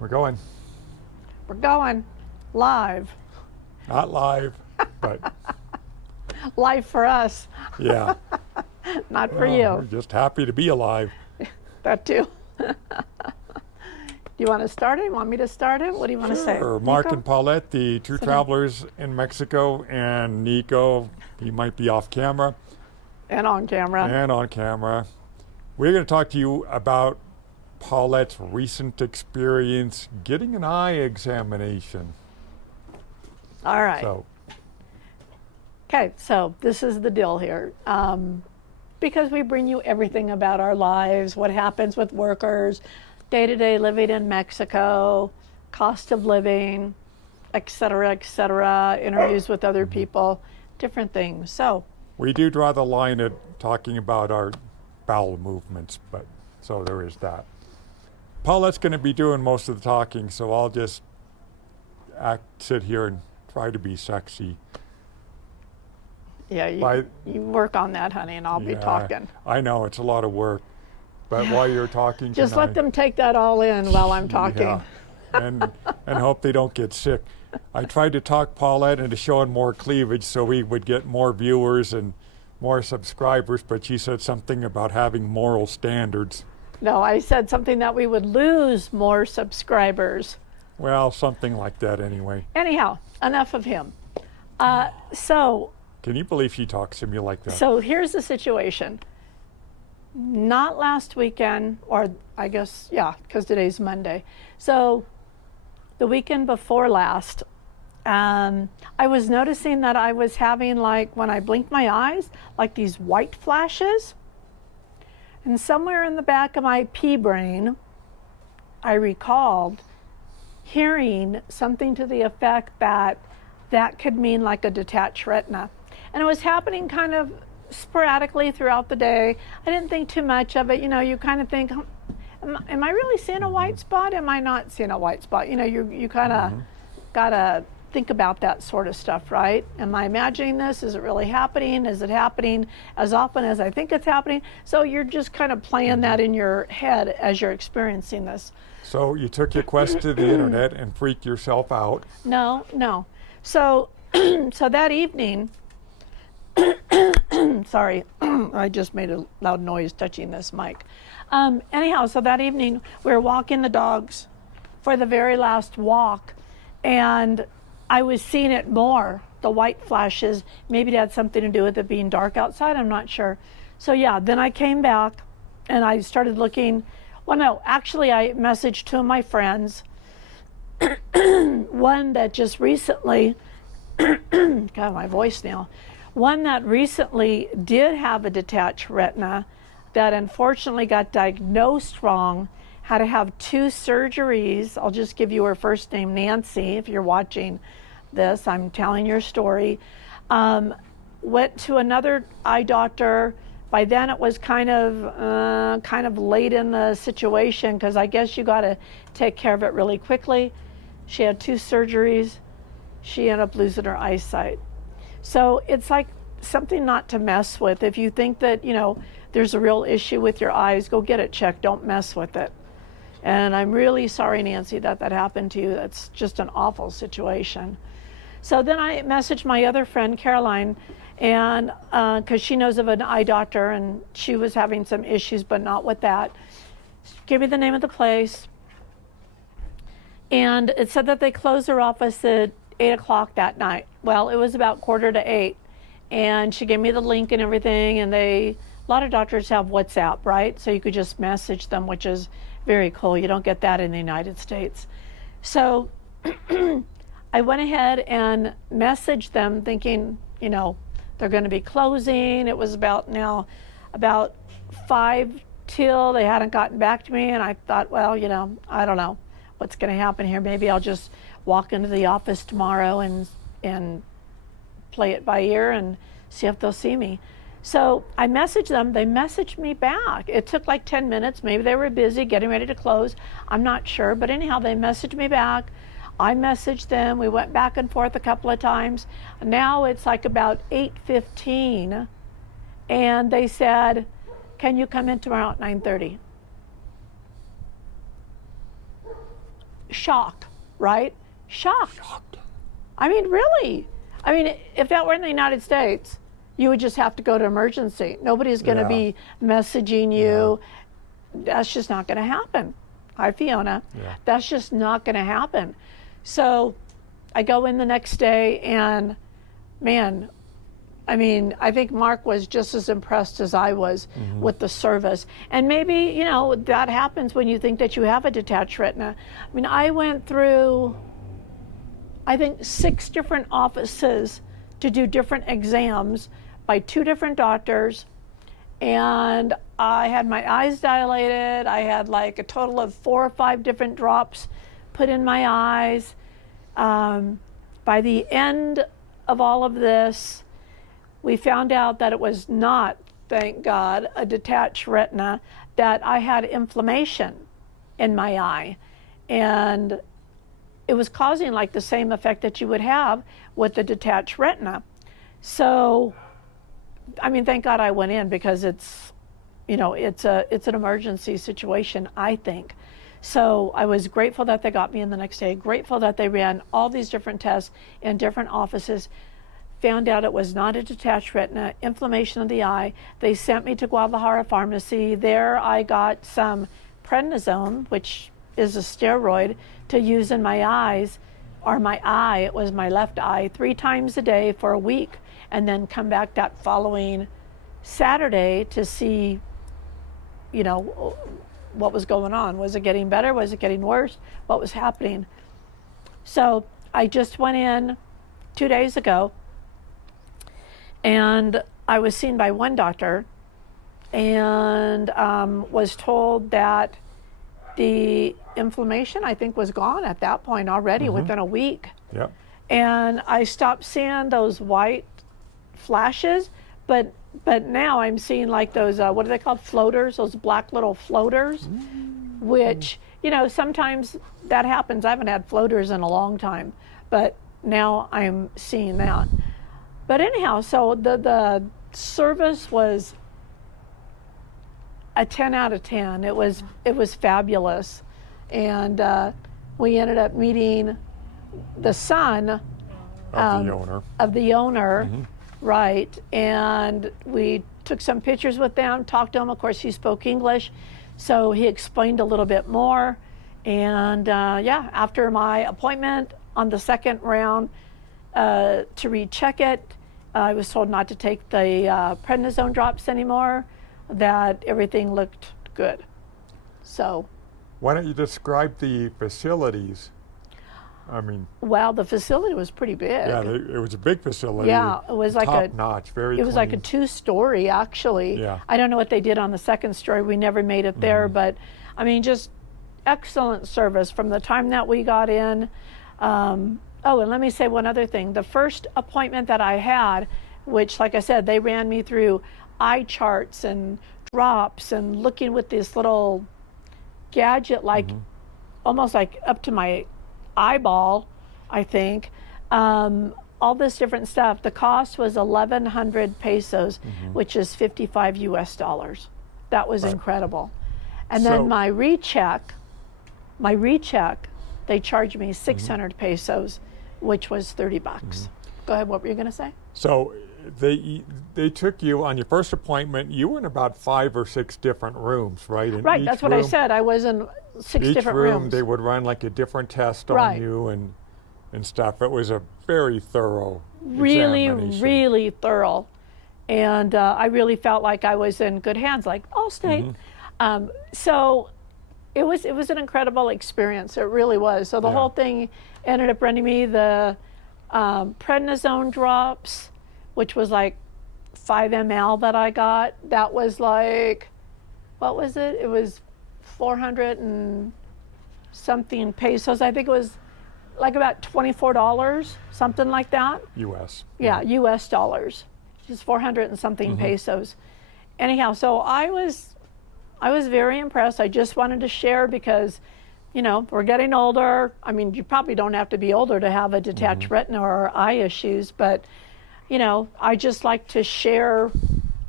We're going. We're going live. Not live, but Live for us, yeah. not for We're you. just happy to be alive. That too. Do you want to start it? Want me to start it? What do you want to say? Sure. Mark Nico? and Paulette, the two Sit down. travelers in Mexico, and Nico, he might be off camera And on camera. and on camera. We're going to talk to you about Paulette's recent experience getting an eye examination. All right. So, Okay, so this is the deal here. Because we bring you everything about our lives, what happens with workers, day-to-day living in Mexico, cost of living, et cetera, interviews with other people, different things. So, we do draw the line at talking about our bowel movements, but so there is that. Paulette's going to be doing most of the talking, so I'll just sit here and try to be sexy. yeah, you work on that, honey, and I'll be Yeah, talking. I know it's a lot of work, but while you're talking, Just tonight, let them take that all in while I'm talking. Yeah, and hope they don't get sick. I tried to talk Paulette into showing more cleavage so we would get more viewers and more subscribers, but she said something about having moral standards. No, I said something that we would lose more subscribers. Well, something like that anyway. Anyhow, enough of him. So Can you believe she talks to me like that? So here's the situation. Not last weekend, or I guess, yeah, because today's Monday. So the weekend before last, I was noticing that I was having, like, when I blinked my eyes, like these white flashes. And somewhere in the back of my pea brain, I recalled hearing something to the effect that that could mean like a detached retina. And it was happening kind of sporadically throughout the day. I didn't think too much of it. You know, you kind of think, am I really seeing a white spot? Am I not seeing a white spot? You know, you kind of gotta think about that sort of stuff, right? Am I imagining this? Is it really happening? Is it happening as often as I think it's happening? So you're just kind of playing that in your head as you're experiencing this. So you took your quest to the internet and freaked yourself out. No. So, so that evening, sorry, I just made a loud noise touching this mic. Anyhow, so that evening we were walking the dogs for the very last walk, and I was seeing it more, the white flashes. Maybe it had something to do with it being dark outside, I'm not sure. So yeah, then I came back and I started looking. Well, no, actually I messaged two of my friends. One that just recently, God, my voice now. One that recently did have a detached retina that unfortunately got diagnosed wrong, had to have 2 surgeries. I'll just give you her first name, Nancy, if you're watching this. I'm telling your story. Went to another eye doctor. By then it was kind of late in the situation, because I guess you got to take care of it really quickly. She had 2 surgeries. She ended up losing her eyesight. So it's like something not to mess with. If you think that, you know, there's a real issue with your eyes, go get it checked. Don't mess with it. And I'm really sorry, Nancy, that happened to you. That's just an awful situation. So then I messaged my other friend, Caroline, and because she knows of an eye doctor, and she was having some issues, but not with that. Give me the name of the place. And it said that they closed their office at 8 o'clock that night. Well, it was about 7:45, and she gave me the link and everything, and a lot of doctors have WhatsApp, right? So you could just message them, which is very cool. You don't get that in the United States. So I went ahead and messaged them thinking, you know, they're going to be closing. It was about 5 till. They hadn't gotten back to me, and I thought, well, you know, I don't know what's going to happen here. Maybe I'll just walk into the office tomorrow and play it by ear and see if they'll see me. So I messaged them. They messaged me back. It took like 10 minutes. Maybe they were busy getting ready to close. I'm not sure. But anyhow, they messaged me back. I messaged them. We went back and forth a couple of times. Now it's like about 8:15, and they said, can you come in tomorrow at 9:30? shock, right? Shock. Shocked. I mean, really. I mean, if that were in the United States, you would just have to go to emergency. Nobody's going to be messaging you. That's just not going to happen. Hi, Fiona. Yeah. That's just not going to happen. So I go in the next day, and man, I mean, I think Mark was just as impressed as I was with the service. And maybe, you know, that happens when you think that you have a detached retina. I mean, I went through, I think, 6 different offices to do different exams by 2 different doctors. And I had my eyes dilated. I had like a total of 4 or 5 different drops put in my eyes. By the end of all of this, we found out that it was not, thank God, a detached retina, that I had inflammation in my eye. And it was causing like the same effect that you would have with the detached retina. So, I mean, thank God I went in, because it's, you know, it's an emergency situation, I think. So I was grateful that they got me in the next day, grateful that they ran all these different tests in different offices, found out it was not a detached retina, inflammation of the eye. They sent me to Guadalajara Pharmacy. There I got some prednisone, which is a steroid, to use in my eyes, or my eye, it was my left eye, 3 times a day for a week, and then come back that following Saturday to see, you know, what was going on. Was it getting better? Was it getting worse? What was happening? So I just went in 2 days ago, and I was seen by one doctor, and was told that the inflammation, I think, was gone at that point already within a week. Yep. And I stopped seeing those white flashes, but now I'm seeing like those, what are they called, floaters, those black little floaters, which, you know, sometimes that happens. I haven't had floaters in a long time, but now I'm seeing that. But anyhow, so the service was a 10 out of 10. It was fabulous. And we ended up meeting the son of the owner, right? And we took some pictures with them, talked to him. Of course, he spoke English, so he explained a little bit more. And yeah, after my appointment on the second round to recheck it, I was told not to take the prednisone drops anymore, that everything looked good. So. Why don't you describe the facilities? I mean, well, the facility was pretty big. yeah, it was a big facility. Yeah, it was like top notch, very it was clean. like a 2-story, actually. Yeah. I don't know what they did on the second story. We never made it there, but I mean, just excellent service from the time that we got in. Oh, and let me say one other thing. The first appointment that I had, which, like I said, they ran me through eye charts and drops and looking with this little gadget, like almost like up to my eyeball, I think. All this different stuff. The cost was 1,100 pesos, which is $55 US. That was incredible. And then my recheck, they charged me 600 pesos, which was 30 bucks. Go ahead, what were you going to say? So they took you on your first appointment. You were in about 5 or 6 different rooms, right? In Right, each that's what I room- said. I was in 6 Each different room, rooms. they would run like a different test on Right. you and stuff. It was a very thorough Really, examination. really thorough. And I really felt like I was in good hands, like Allstate. So it was an incredible experience. It really was. So the Yeah. whole thing ended up running me the prednisone drops, which was like 5 ml that I got. That was like, what was it? It was 400 and something pesos. I think it was like about $24, something like that. U.S. Yeah, US dollars. Just 400 and something pesos. Anyhow, so I was very impressed. I just wanted to share because, you know, we're getting older. I mean, you probably don't have to be older to have a detached retina or eye issues, but, you know, I just like to share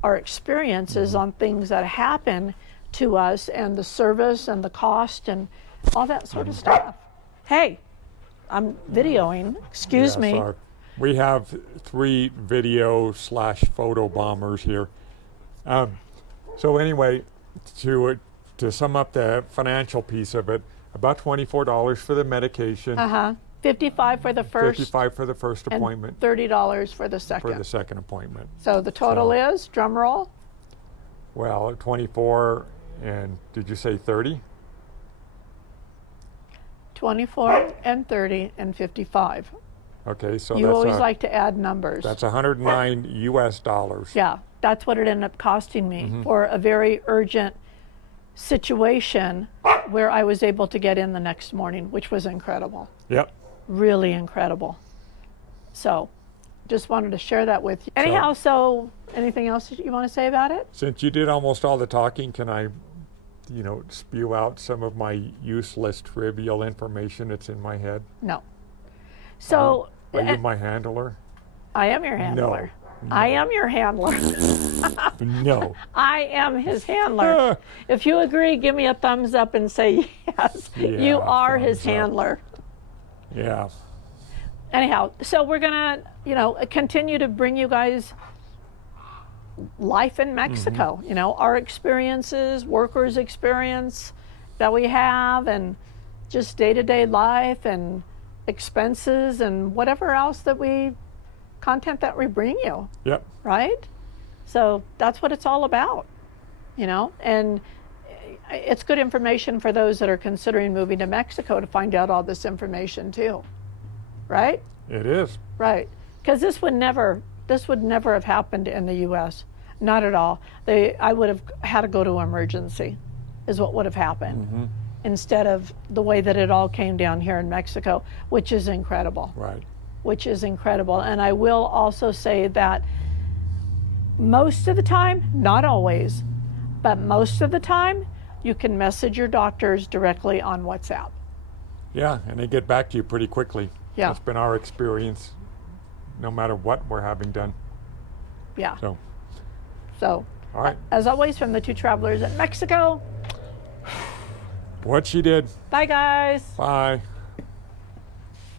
our experiences on things that happen to us and the service and the cost and all that sort of stuff. Hey, I'm videoing. Excuse Yeah, me. sorry. We have 3 video/photo bombers here. So anyway, to sum up the financial piece of it, about $24 for the medication, Uh-huh. 55 for the first 55 for the first and appointment, $30 for the second. for the second appointment. So the total is, drum roll, Well, 24 and did you say 30? 24 and 30 and 55. Okay, so You that's always like to add numbers. that's $109 US. Yeah, that's what it ended up costing me Mm-hmm. for a very urgent situation where I was able to get in the next morning, which was incredible. Yep. Really incredible. So, just wanted to share that with you. Anyhow, so anything else that you want to say about it? Since you did almost all the talking, can I, spew out some of my useless, trivial information that's in my head? No. So, Are you my handler? I am your handler. No. I am your handler. No. I am his handler. If you agree, give me a thumbs up and say yes. You Yeah, are his thumbs up. handler. Yeah. Anyhow, so we're going to, continue to bring you guys life in Mexico, our experiences, workers' experience that we have, and just day-to-day life and expenses and whatever else content that we bring you, Yep. right? So that's what it's all about, and it's good information for those that are considering moving to Mexico to find out all this information too, right? It is. Right, because this would never have happened in the U.S. Not at all. I would have had to go to emergency, is what would have happened, instead of the way that it all came down here in Mexico, which is incredible. Right. Which is incredible. And I will also say that most of the time, not always, but most of the time, you can message your doctors directly on WhatsApp. Yeah, and they get back to you pretty quickly. Yeah. That's been our experience, no matter what we're having done. Yeah. So, So, all right. as always, from the two travelers in Mexico, What she did. bye guys. Bye.